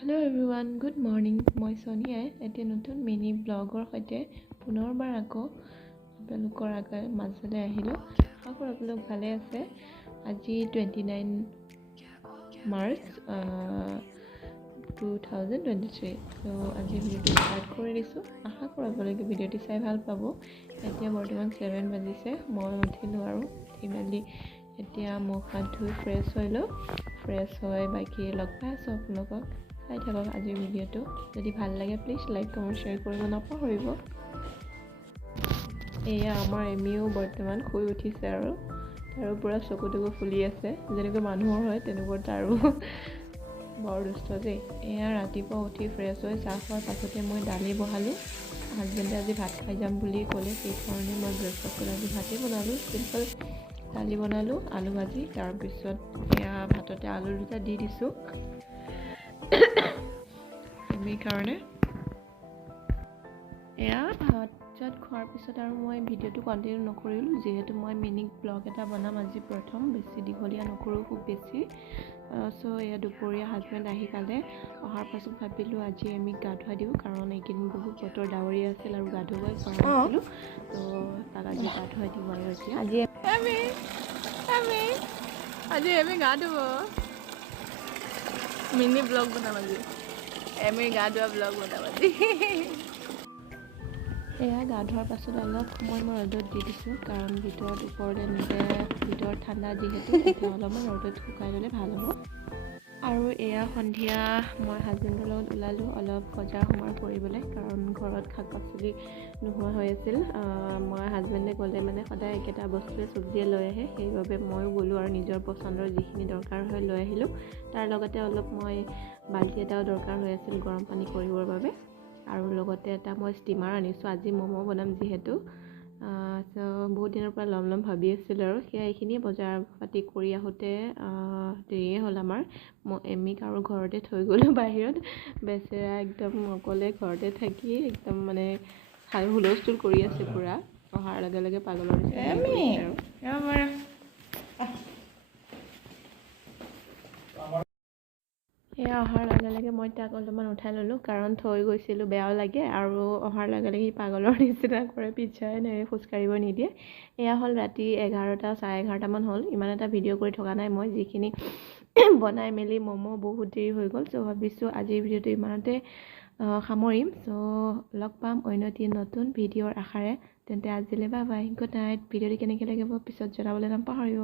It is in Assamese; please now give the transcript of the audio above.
Hello everyone, good morning. মই সোনিয়াই এতিয়া নতুন মিনি ব্লগৰ সৈতে পুনৰবাৰ আকৌ আপোনালোকৰ মাজলৈ আহিলোঁ। আশা কৰোঁ আপোনালোক ভালে আছে। আজি 29 মাৰ্চ 2023। তো আজি ভিডিঅ'টো ষ্টাৰ্ট কৰি দিছোঁ। আশা কৰোঁ আপোনালোকে ভিডিঅ'টো চাই ভাল পাব। এতিয়া বৰ্তমান 7 বাজিছে। মই উঠিলোঁ আৰু উঠি মেলি এতিয়া মুখ হাত ধুই ফ্ৰেছ হৈ লওঁ। ফ্ৰেছ হৈ বাকী লগ পাই আছোঁ আপোনালোকক। চাই থাকক আজিৰ ভিডিঅ'টো। যদি ভাল লাগে প্লিজ লাইক কমেণ্ট শ্বেয়াৰ কৰিব নাপাহৰিব। এয়া আমাৰ এমিও বৰ্তমান শুই উঠিছে আৰু তাৰো পূৰা চকু ফুলি আছে, যেনেকৈ মানুহৰ হয় তেনেকুৱা তাৰো বৰ দুষ্ট দেই। এয়া ৰাতিপুৱা উঠি ফ্ৰেছ হৈ চাহ খোৱাৰ পাছতে মই দালি বহালোঁ। হাজবেণ্ডে আজি ভাত খাই যাম বুলি ক'লে, সেইকাৰণে মই ব্ৰেকফাষ্টত আজি ভাতেই বনালোঁ। চিম্পল দালি বনালোঁ, আলু ভাজি, তাৰপিছত এয়া ভাততে আলু দুটা দি দিছোঁ এমিৰ কাৰণে। এয়া ভাত চাত খোৱাৰ পিছত আৰু মই ভিডিঅ'টো কণ্টিনিউ নকৰিলোঁ, যিহেতু মই মিনি ব্লগ এটা বনাম আজি প্ৰথম, বেছি দীঘলীয়া নকৰোঁ খুব বেছি। চ' এয়া দুপৰীয়া হাজবেণ্ড আহি পালে। অহাৰ পাছত ভাবিলোঁ আজি এমিক গা ধুৱাই দিওঁ, কাৰণ এইকেইদিন বহুত বতৰ ডাৱৰীয়া আছিল আৰু গা ধুৱাই পৰা নাছিলোঁ। তো তাক আজি গা ধুৱাই দিওঁ আৰু এতিয়া আজি এমি গা ধুব, মিনি ব্লগ বনাম আজি, এমিৰ গা ধোৱা ব্লগ বনাম আজি। এয়া গা ধোৱাৰ পাছত অলপ সময় মই ৰ'দত দি দিছোঁ, কাৰণ ভিতৰত ওপৰতে নিজে ভিতৰত ঠাণ্ডা যিহেতু, তেতিয়া অলপমান ৰ'দত শুকাই ল'লে ভাল হ'ব। আৰু এয়া সন্ধিয়া মই হাজবেণ্ডৰ লগত ওলালোঁ অলপ বজাৰ সমাৰ কৰিবলৈ, কাৰণ ঘৰত শাক পাচলি নোহোৱা হৈ আছিল। মই হাজবেণ্ডে গ'লে মানে সদায় একেটা বস্তুৱে চব্জিয়ে লৈ আহে, সেইবাবে ময়ো গ'লোঁ আৰু নিজৰ পচন্দৰ যিখিনি দৰকাৰ হয় লৈ আহিলোঁ। তাৰ লগতে অলপ মই বাল্টি এটাও দৰকাৰ হৈ আছিল গৰম পানী কৰিবৰ বাবে, আৰু লগতে এটা মই ষ্টিমাৰ আনিছোঁ। আজি ম'ম' বনাম যিহেতু, চ' বহুত দিনৰ পৰা ল'ম ভাবি আছিলোঁ আৰু সেয়া এইখিনিয়ে বজাৰ পাতি কৰি আহোঁতে দেৰিয়ে হ'ল আমাৰ। মই এমিক আৰু ঘৰতে থৈ গ'লোঁ বাহিৰত, বেচেৰা একদম অকলে ঘৰতে থাকি একদম মানে হুলস্থুল কৰি আছে পূৰা। অহাৰ লগে লগে পাগলৰ নিচিনা কৰিছে আৰু এয়া অহাৰ লগে লগে মই তাক অলপমান উঠাই ল'লোঁ, কাৰণ থৈ গৈছিলোঁ বেয়াও লাগে, আৰু অহাৰ লগে লগে সি পাগলৰ নিচিনা কৰে, পিছাই নেৰে, খোজকাঢ়িব নিদিয়ে। এয়া হ'ল ৰাতি 11টা চাৰে 11টামান হ'ল। ইমান এটা ভিডিঅ' কৰি থকা নাই মই, যিখিনি বনাই মেলি ম'ম' বহুত দেৰি হৈ গ'ল। চ' ভাবিছোঁ আজিৰ ভিডিঅ'টো ইমানতে সামৰিম। চ' লগ পাম অন্য এটি নতুন ভিডিঅ'ৰ আশাৰে। তেন্তে আজিলৈ বাই বাই, গুড নাইট। ভিডিঅ'টো কেনেকৈ লাগিব পিছত জনাবলৈ নাপাহৰিব।